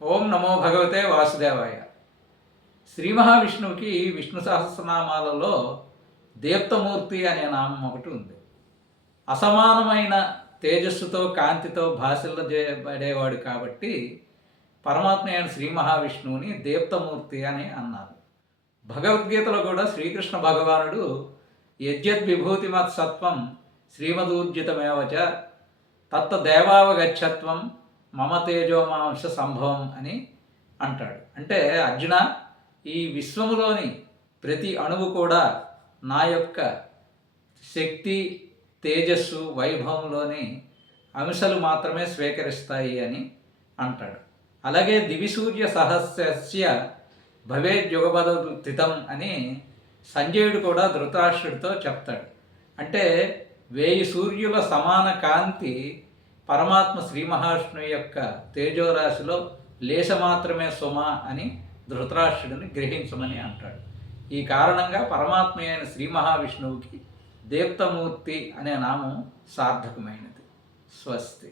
ఓం నమో భగవతే వాసుదేవాయ. శ్రీ మహావిష్ణువుకి విష్ణు సహస్రనామాలలో దీప్తమూర్తి అనే నామం ఒకటి ఉంది. అసమానమైన తేజస్సుతో కాంతితో భాషిల్లజేయబడేవాడు కాబట్టి పరమాత్మ అయిన శ్రీ మహావిష్ణువుని దీప్తమూర్తి అని అన్నారు. భగవద్గీతలో కూడా శ్రీకృష్ణ భగవానుడు యజ్ఞద్విభూతిమత్ సత్వం శ్రీమదూర్జితమేవచ తత్తదేవావగచ్చత్వం మమ తేజోమాంశ సంభవం అని అంటాడు. అంటే అర్జున, ఈ విశ్వములోని ప్రతి అణువు కూడా నా యొక్క శక్తి, తేజస్సు, వైభవంలోని అంశాలు మాత్రమే స్వీకరిస్తాయి అని అంటాడు. అలాగే దివిసూర్య సహస్య భవేద్యుగపదోత్థితం అని సంజయుడు కూడా ధృతరాష్ట్రుడితో చెప్తాడు. అంటే 1000 సూర్యుల సమాన కాంతి పరమాత్మ శ్రీ మహావిష్ణువు యొక్క తేజోరాశిలో లేశ మాత్రమే సుమ అని ధృతరాష్ట్రుడిని గ్రహించమని అంటాడు. ఈ కారణంగా పరమాత్మ అయిన శ్రీ మహావిష్ణువుకి దీప్తమూర్తి అనే నామం సార్థకమైనది. స్వస్తి.